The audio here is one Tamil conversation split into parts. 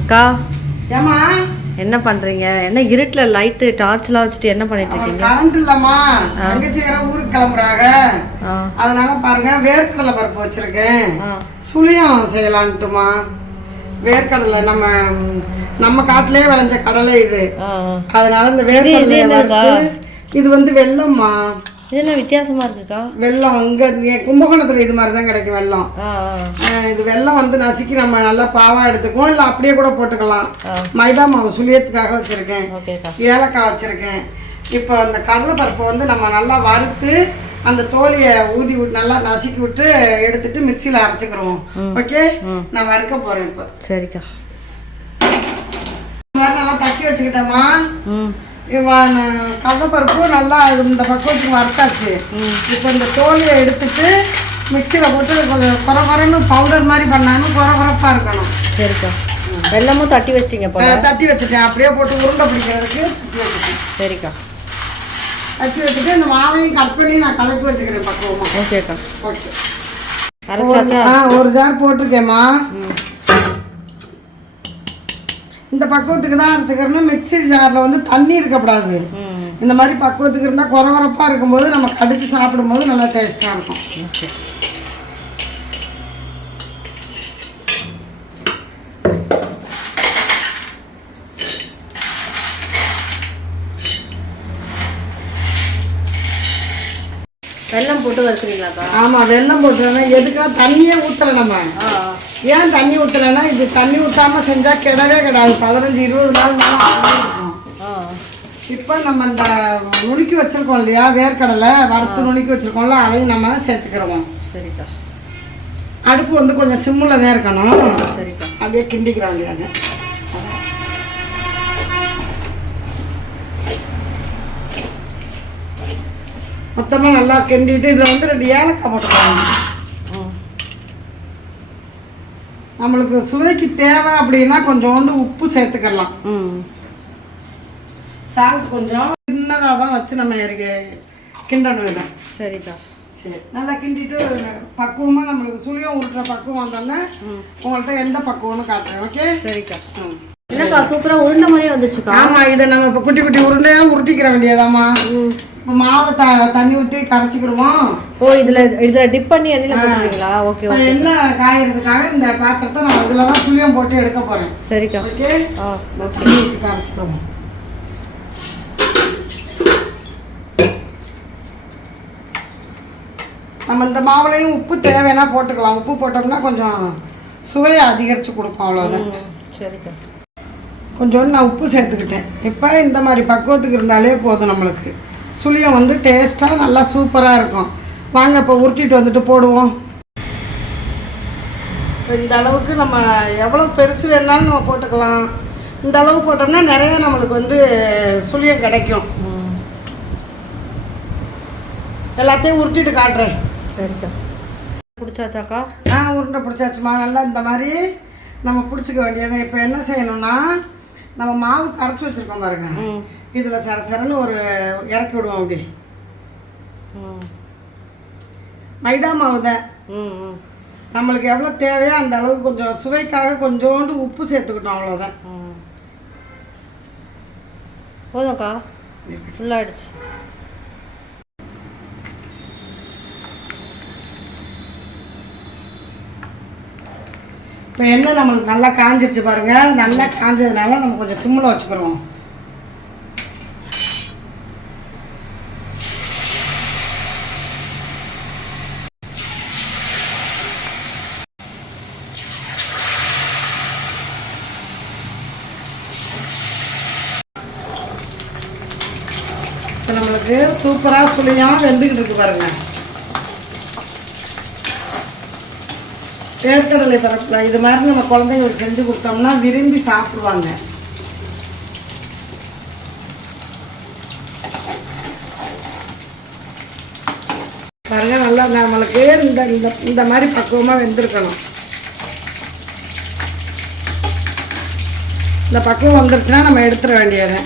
அக்கா. ஏமா என்ன பண்றீங்க? என்ன இருட்டுல லைட்டு டார்ச்லாம் வச்சுட்டு என்ன பண்ணிட்டு இருக்கீங்க? கரண்ட் இல்லம்மா. தங்கச்சி ஊருக்கு கிளம்புறாங்க. அதனால பாருங்க வேர்க்கடலை பருப்பு வச்சிருக்கேன். சுழியம் செய்யலான்ட்டுமா. வேர்க்கடலை நம்ம நம்ம காட்டிலே விளைஞ்ச கடலை இது. அதனால இந்த வேர்க்கடலை? இது வந்து வெள்ளம்மா இது என்ன வித்தியாசமா இருக்குக்கா. வெள்ளம் அங்க இங்க கும்பகோணத்துல இது மாதிரி தான் கிடைக்கும் வெள்ளம். இது வெள்ளம் வந்து நசுக்கி நம்ம நல்லா பாவா எடுத்துக்குவோம். இல்லை அப்படியே கூட போட்டுக்கலாம். மைதா மாவு சுழியத்துக்காக வச்சிருக்கேன். ஏலக்காய் வச்சிருக்கேன். இப்போ அந்த கடலை பருப்பை வந்து நம்ம நல்லா வறுத்து அந்த தோலியை ஊதி விட்டு நல்லா நசுக்கி விட்டு எடுத்துட்டு மிக்சியில் அரைச்சிக்கிறோம் ஓகே? நான் வறுக்க போறேன் இப்போ. சரிக்கா. நல்லா தக்கி வச்சுக்கிட்டேம்மா. கடலைப்பருப்பு நல்லா இந்த பக்குவத்துக்கு வறுத்தாச்சு. இப்போ இந்த தோலியை எடுத்துட்டு மிக்சியில் போட்டு கொஞ்சம் குறை குறைன்னு பவுடர் மாதிரி பண்ணாலும் குறை குறைப்பாக இருக்கணும். சரிக்கா. வெள்ளமும் தட்டி வச்சிட்டீங்க தட்டி வச்சுட்டேன். அப்படியே போட்டு உருண்டை பிடிக்கிறதுக்கு சரிக்கா. தட்டி வச்சுட்டு இந்த மாவையும் கட் பண்ணி நான் கலக்கி வச்சுக்கிறேன் பக்குவமாக ஓகேக்கா. ஓகே. அரைச்சாச்சா? ஆ ஒரு ஜார் போட்டிருக்கேம்மா. இந்த பக்குவத்துக்கு தான் அரைச்சிக்கிறேன்னு மிக்ஸி ஜாரில் வந்து தண்ணி இருக்கக்கூடாது. இந்த மாதிரி பக்குவத்துக்கு இருந்தால் குறவரப்பாக இருக்கும்போது நம்ம கடிச்சு சாப்பிடும்போது நல்லா டேஸ்ட்டாக இருக்கும். வெல்லம் போட்டு வறுக்கிறீங்களாக்கா? ஆமாம் வெல்லம் போட்டுறேன்னா எதுக்குன்னா தண்ணியே ஊற்றலை நம்ம? ஏன் தண்ணி ஊற்றலைன்னா இது தண்ணி ஊற்றாமல் செஞ்சால் கிடவே கிடாது. பதினஞ்சு இருபது நாள் இருக்கும் இப்போ நம்ம இந்த நுணுக்கி வச்சுருக்கோம் இல்லையா வேர்க்கடலை வறுத்து நுணுக்கி வச்சுருக்கோம்ல அதையும் நம்ம சேர்த்துக்கிறோம். சரிக்கா. அடுப்பு வந்து கொஞ்சம் சிம்மில் தான் இருக்கணும். சரிக்கா. அப்படியே கிண்டிக்கிற வேண்டியது மொத்தமாக நல்லா கிண்டிட்டு இதில் வந்து ரெண்டு ஏலக்காய் போட்டுக்கலாம் ம் நம்மளுக்கு சுவைக்கு தேவை அப்படின்னா கொஞ்சோண்டு உப்பு சேர்த்துக்கலாம். ம். சால்ட் கொஞ்சம் சின்னதாக தான் வச்சு நம்ம கிண்டணும் இதை. சரிக்கா. சரி நல்லா கிண்டிட்டு பக்குவமாக நம்மளுக்கு சுழியம் உருட்டுற பக்குவம் வந்தோன்னே உங்கள்கிட்ட எந்த பக்குவம்னு காட்டுறேன் ஓகே சரிக்கா. ம். என்னக்கா சூப்பரா உருண்டை மாதிரியே வந்துச்சுக்கா ஆமாம் இதை நம்ம இப்போ குட்டி குட்டி உருண்டையாக உருட்டிக்கிற வேண்டியதாம்மா. மாவை த தண்ணி ஊற்றி கரைச்சிக்கிடுவோம் ஓ இதுல இதுல டிப் பண்ணி எண்ணெயில போட்டுருவீங்களா? Okay okay. எண்ணெய் காயறதுக்காக இந்த பாத்திரத்தை நான் இதில் தான் சுழியம் போட்டு எடுக்க போகிறேன் சரிக்கா. ஓகே? ஆ. தண்ணி ஊற்றி கரைச்சிக்கிறோம் நம்ம இந்த மாவுலையும் உப்பு தேவைன்னா போட்டுக்கலாம். உப்பு போட்டோம்னா கொஞ்சம் சுவையை அதிகரித்து கொடுக்கும் அவ்வளோதான் சரிக்கா. கொஞ்சோண்டு நான் உப்பு சேர்த்துக்கிட்டேன். இப்போ இந்த மாதிரி பக்குவத்துக்கு இருந்தாலே போதும் நம்மளுக்கு. சுழியம் வந்து டேஸ்ட்டாக நல்லா சூப்பராக இருக்கும். வாங்க இப்போ உருட்டிட்டு வந்துட்டு போடுவோம். இந்த அளவுக்கு நம்ம எவ்வளோ பெருசு வேணாலும் நம்ம போட்டுக்கலாம். இந்த அளவு போட்டோம்னா நிறைய நம்மளுக்கு வந்து சுழியம் கிடைக்கும். எல்லாத்தையும் உருட்டிட்டு காட்டுறேன். சரிக்கா. பிடிச்சாச்சாக்கா? ஆ உருண்டை பிடிச்சாச்சுமா? நல்லா இந்த மாதிரி நம்ம பிடிச்சிக்க வேண்டியது இப்போ என்ன செய்யணும்னா நம்ம மாவு கரைச்சி வச்சுருக்கோம் பாருங்க. இதில் சர சரன்னு ஒரு இறக்கி விடுவோம் அப்படி. மைதா மாவு தான். நம்மளுக்கு எவ்வளோ தேவையோ அந்த அளவுக்கு கொஞ்சம் சுவைக்காக கொஞ்சோண்டு உப்பு சேர்த்துக்கிட்டோம் அவ்வளோதான் போதும்க்கா. ஃபுல்லாகிடுச்சு இப்போ என்ன நம்மளுக்கு நல்லா காஞ்சிருச்சு பாருங்க. நல்லா காஞ்சதுனால நம்ம கொஞ்சம் சிம்மில் வச்சுக்கிறோம் இப்போ நம்மளுக்கு சூப்பராக சுழியாக வெந்துக்கிட்டு இருக்கு பாருங்கள் வேர்க்கடலை பரப்பில் இது மாதிரி நம்ம குழந்தைங்களுக்கு செஞ்சு கொடுத்தோம்னா விரும்பி சாப்பிடுவாங்க. பாருங்க நல்லா நம்மளுக்கு இந்த இந்த இந்த மாதிரி பக்குவமாக வெந்திருக்கணும். இந்த பக்குவம் வந்துருச்சுன்னா நம்ம எடுத்துட வேண்டியது.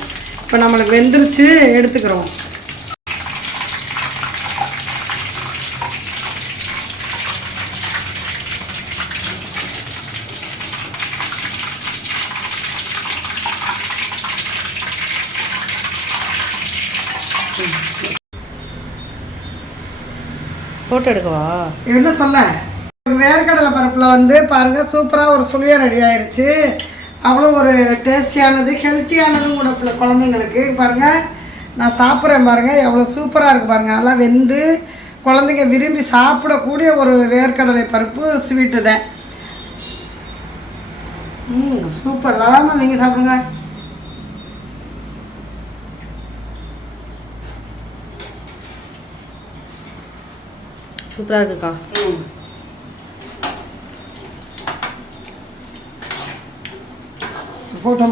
இப்போ நம்மளுக்கு வெந்துருச்சு எடுத்துக்கிறோம். ஃபோட்டோ எடுக்கவா? என்ன சொல்ல? வேர்க்கடலை பருப்பில் வந்து பாருங்கள் சூப்பராக ஒரு சுழியாக ரெடி ஆயிடுச்சு அவ்வளோ ஒரு டேஸ்டியானது ஹெல்த்தியானதும் கூட பிள்ளை குழந்தைங்களுக்கு. பாருங்கள் நான் சாப்பிட்றேன் பாருங்கள் எவ்வளோ சூப்பராக இருக்குது பாருங்கள் நல்லா வெந்து குழந்தைங்க விரும்பி சாப்பிடக்கூடிய ஒரு வேர்க்கடலை பருப்பு ஸ்வீட்டு தான். ம் சூப்பர் அதாம்மா நீங்கள் சாப்பிடுங்க. சூப்பராக இருக்குக்கா. ஃபோட்டோ